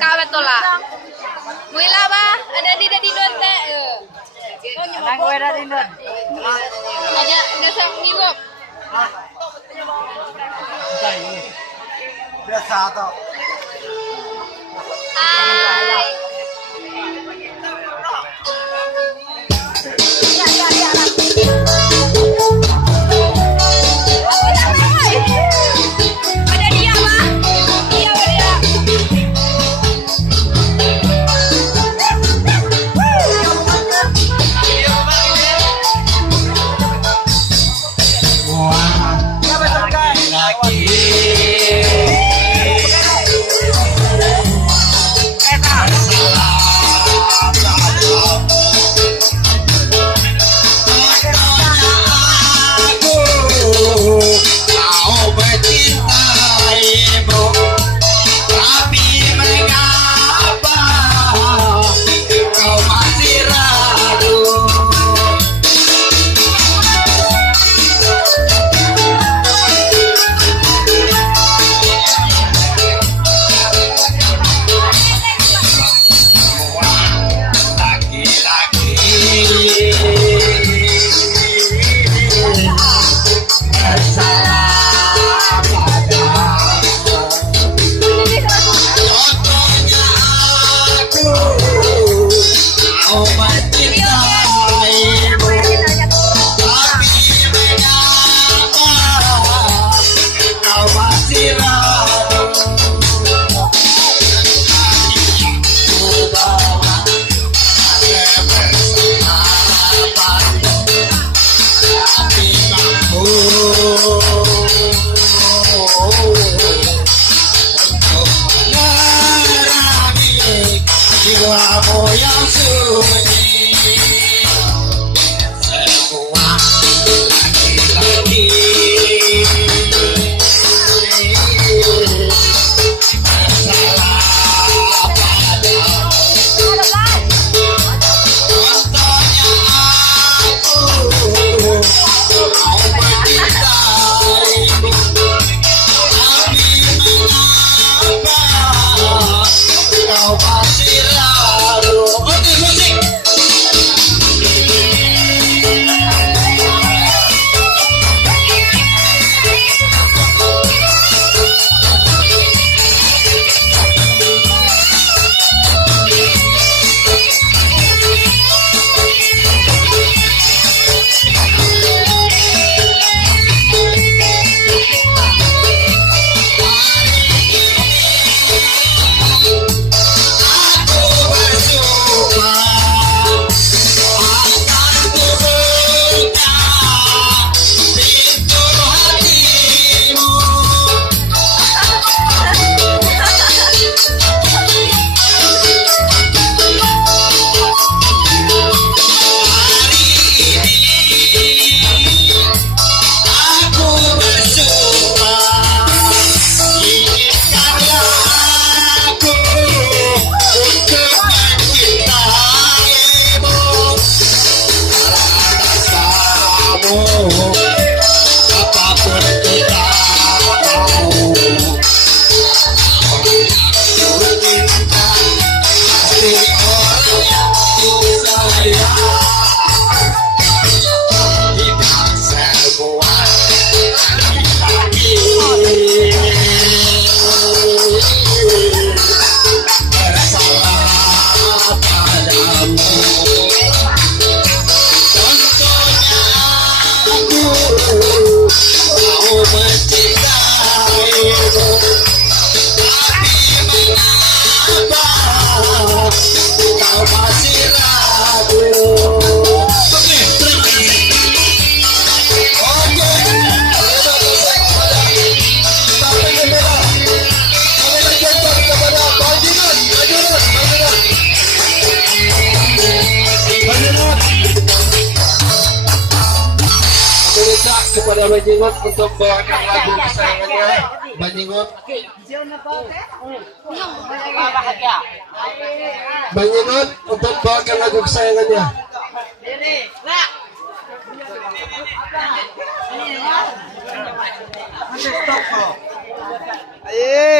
Kawat tolak. Mula ba? Ada di don teh. Nang gue dari Indon. Ada nasa ngibok. Biasa toh. Hai. Ada dia mah. Iya dia. Yang sunyi semua laki-laki bersalah padamu. Contohnya aku mau mencintaimu, tapi mengapa kau masih ragu? Oke, musik. Apapun kita mau, cinta pasti orang yang sayang. Tidak semua laki-laki bersalah padamu. Mau mencintaimu, tapi mengapa kau masih ragu? Kepada Banjingot untuk bawakan lagu kesayangannya. Banjingot untuk bawakan lagu kesayangannya. Ayo.